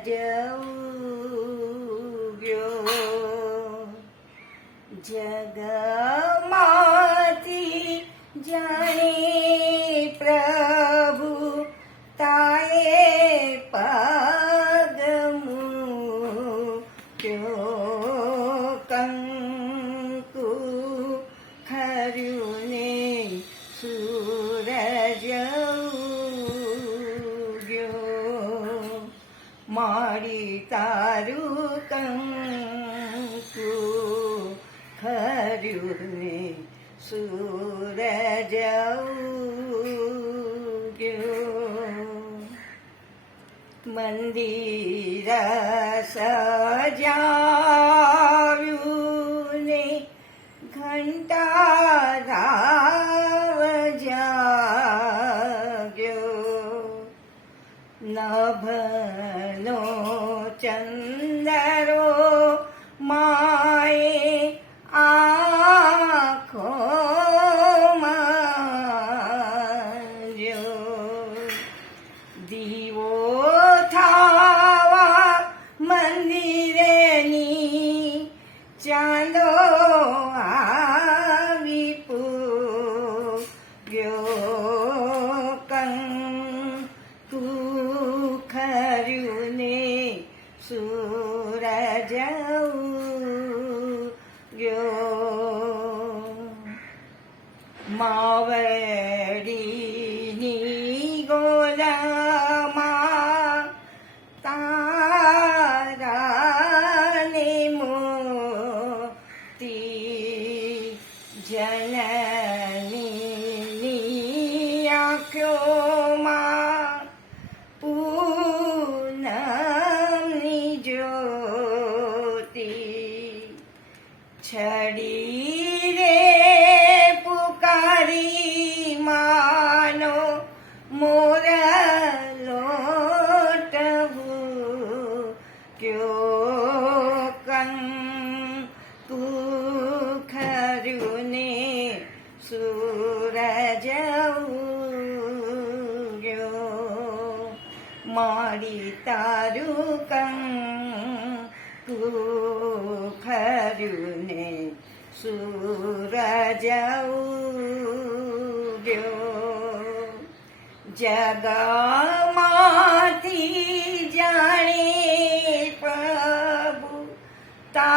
જવું ગયો જગમાંથી જાણે પ્રભુ તાએ પગ મૂક્યો કંગ કંકુ ખર્યું ને સૂરજ ઉગ્યો મંદિર સજાવ્યું ચંદરો માએ આખો માર્યો દીવો થાવા મંદિરેની ચાંદો આવી પૂગ્યો સૂરજ ઉગ્યો માવડીની ગોલામાં તારાને મોતી જનની આંખોમાં જ્યોતિ છડી રે પુકારી માનો મોર લોટવું. ક્યો કંકુ ખર્યું ને સૂરજ મારી તારું કંકુ सूरज उग्यो जगमाती जाने प्रभु ता